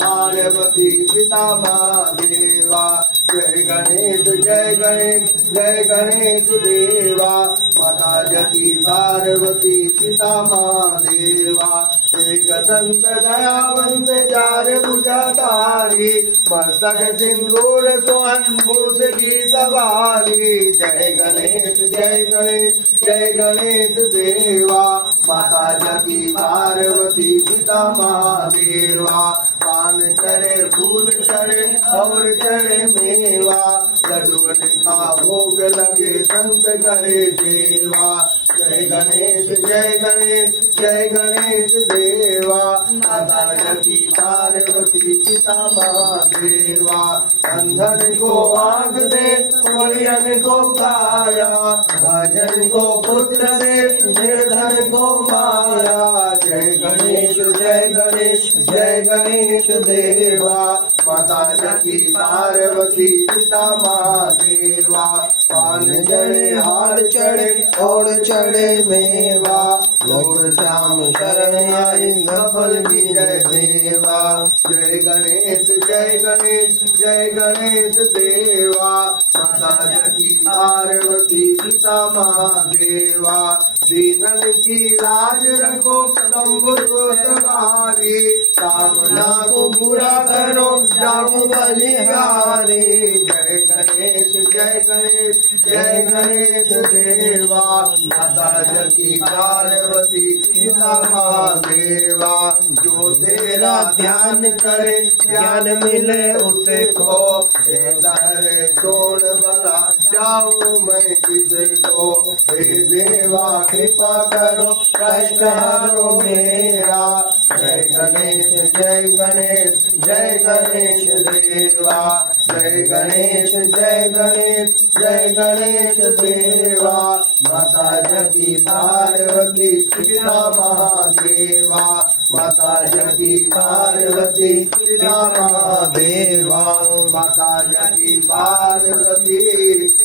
पार्वती पिता महादेवा। जय गणेश जय गणेश जय गणेश देवा। माता जकी पार्वती पिता महादेवा। एक दंत दयावंत चार भुजाधारी मस्तक सिंदूर सोहन मूस की सवारी। जय गणेश जय गणेश जय गणेश देवा। माता जकी पार्वती पिता महादेवा। पान चढ़े फूल चढ़े और चढ़े मेवा। लड्डू का भोग लगे संत करे सेवा। जय गणेश जय गणेश जय गणेश देवा। माता जकी पार्वती पिता महादेवा। अंधन को आँख दे कोढ़ियन को काया। भजन को पुत्र दे निर्धन को माया। जय गणेश जय गणेश जय गणेश देवा। माता जकी पार्वती पिता महादेवा। पान जड़े हार चढ़े और चढ़े मेवा। लोर श्याम शरण आई सफल विजय देवा। जय गणेश जय गणेश जय गणेश देवा। माता जकी पार्वती पिता महादेवा। दीनन की लाज रखो स्तंभ सवारी। कामना को पूरा करो जाऊं बलिहारी। जय गणेश जय गणेश जय गणेश देवा। माता जकी पार्वती पिता महादेवा। जो तेरा ध्यान करे ज्ञान मिले उसे को। दर छोड़ बला जाऊं मैं किसको। हे देवा कृपा करो कष्ट हरो मेरा। जय गणेश जय गणेश जय गणेश देवा। जय गणेश जय गणेश जय गणेश देवा। माता जकी पार्वती पिता महादेवा। माता जकी पार्वती पिता महादेवा। माता जकी पार्वती